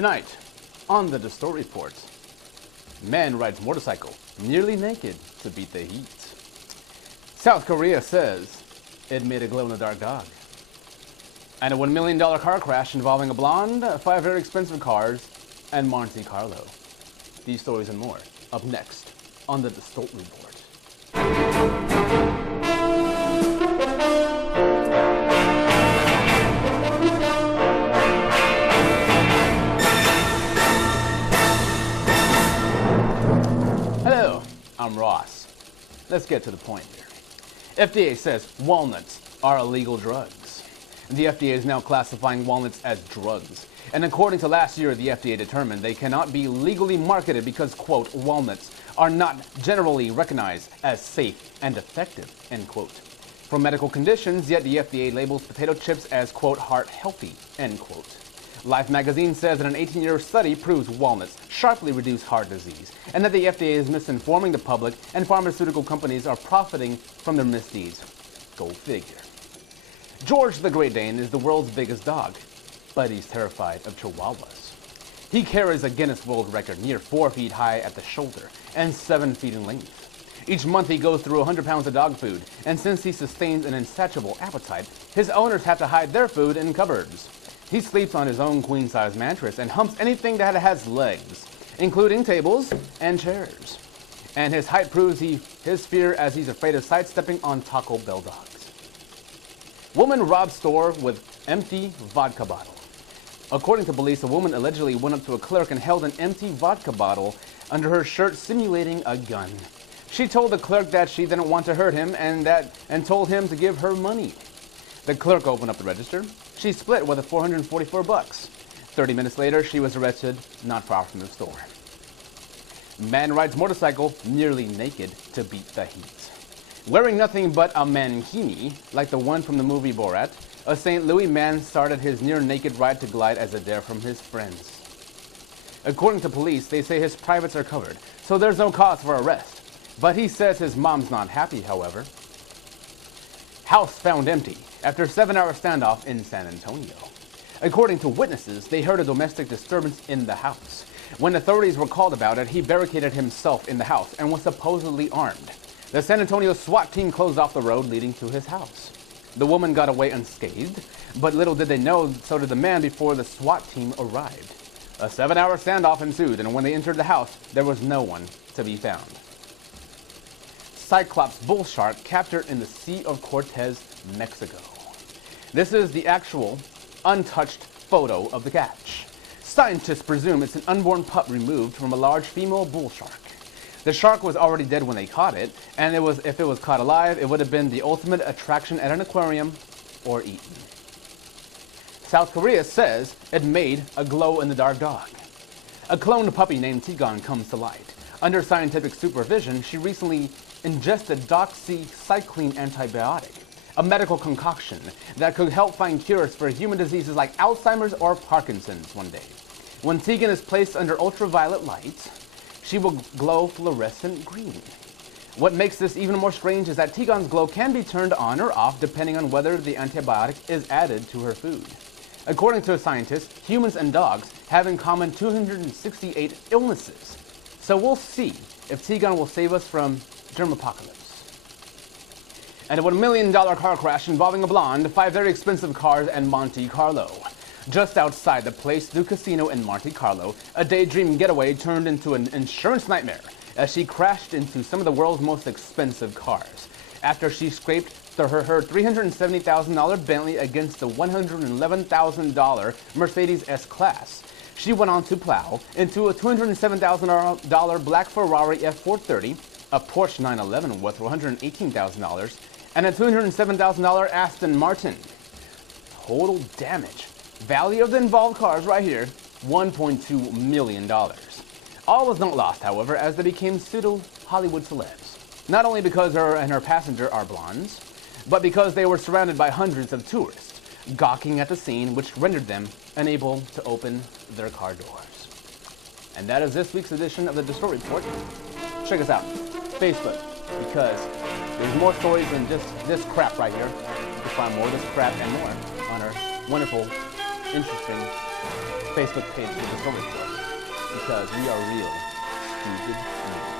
Tonight, on the Distort Report, man rides motorcycle nearly naked to beat the heat. South Korea says it made a glow-in-the-dark dog. And a $1 million car crash involving a blonde, 5 very expensive cars, and Monte Carlo. These stories and more, up next on the Distort Report. Hello, I'm Ross. Let's get to the point here. FDA says walnuts are illegal drugs. The FDA is now classifying walnuts as drugs. And according to last year, the FDA determined they cannot be legally marketed because, quote, walnuts are not generally recognized as safe and effective, end quote. For medical conditions, yet the FDA labels potato chips as, quote, heart healthy, end quote. Life magazine says that an 18-year study proves walnuts sharply reduce heart disease, and that the FDA is misinforming the public and pharmaceutical companies are profiting from their misdeeds. Go figure. George the Great Dane is the world's biggest dog, but he's terrified of chihuahuas. He carries a Guinness World Record near 4 feet high at the shoulder and 7 feet in length. Each month he goes through 100 pounds of dog food, and since he sustains an insatiable appetite, his owners have to hide their food in cupboards. He sleeps on his own queen-size mattress and humps anything that has legs, including tables and chairs. And his height proves his fear as he's afraid of sidestepping on Taco Bell dogs. Woman robs store with empty vodka bottle. According to police, a woman allegedly went up to a clerk and held an empty vodka bottle under her shirt, simulating a gun. She told the clerk that she didn't want to hurt him and told him to give her money. The clerk opened up the register. She split with $444. 30 minutes later, she was arrested not far from the store. Man rides motorcycle nearly naked to beat the heat. Wearing nothing but a mankini, like the one from the movie Borat, a St. Louis man started his near-naked ride to glide as a dare from his friends. According to police, they say his privates are covered, so there's no cause for arrest. But he says his mom's not happy, however. House found empty after a 7-hour standoff in San Antonio. According to witnesses, they heard a domestic disturbance in the house. When authorities were called about it, he barricaded himself in the house and was supposedly armed. The San Antonio SWAT team closed off the road leading to his house. The woman got away unscathed, but little did they know, so did the man before the SWAT team arrived. A 7-hour standoff ensued, and when they entered the house, there was no one to be found. Cyclops bull shark captured in the Sea of Cortez, Mexico. This is the actual, untouched photo of the catch. Scientists presume it's an unborn pup removed from a large female bull shark. The shark was already dead when they caught it, and if it was caught alive, it would have been the ultimate attraction at an aquarium or eaten. South Korea says it made a glow-in-the-dark dog. A cloned puppy named Tegan comes to light. Under scientific supervision, she recently ingested doxycycline antibiotic, a medical concoction that could help find cures for human diseases like Alzheimer's or Parkinson's one day. When Tegan is placed under ultraviolet light, she will glow fluorescent green. What makes this even more strange is that Tegan's glow can be turned on or off depending on whether the antibiotic is added to her food. According to a scientist, humans and dogs have in common 268 illnesses. So we'll see if Tegan will save us from germ apocalypse. And a $1 million car crash involving a blonde, 5 very expensive cars, and Monte Carlo. Just outside the Place du Casino in Monte Carlo, a daydream getaway turned into an insurance nightmare as she crashed into some of the world's most expensive cars. After she scraped her $370,000 Bentley against the $111,000 Mercedes S-Class, she went on to plow into a $207,000 black Ferrari F430, a Porsche 911 worth $118,000, and a $207,000 Aston Martin. Total damage. Value of the involved cars right here, $1.2 million. All was not lost, however, as they became pseudo-Hollywood celebs. Not only because her and her passenger are blondes, but because they were surrounded by hundreds of tourists, gawking at the scene, which rendered them unable to open their car doors. And that is this week's edition of the Distort Report. Check us out, Facebook, because there's more stories than just this crap right here. You can find more of this crap and more on our wonderful, interesting Facebook page with a story for us, because we are real. Stupid.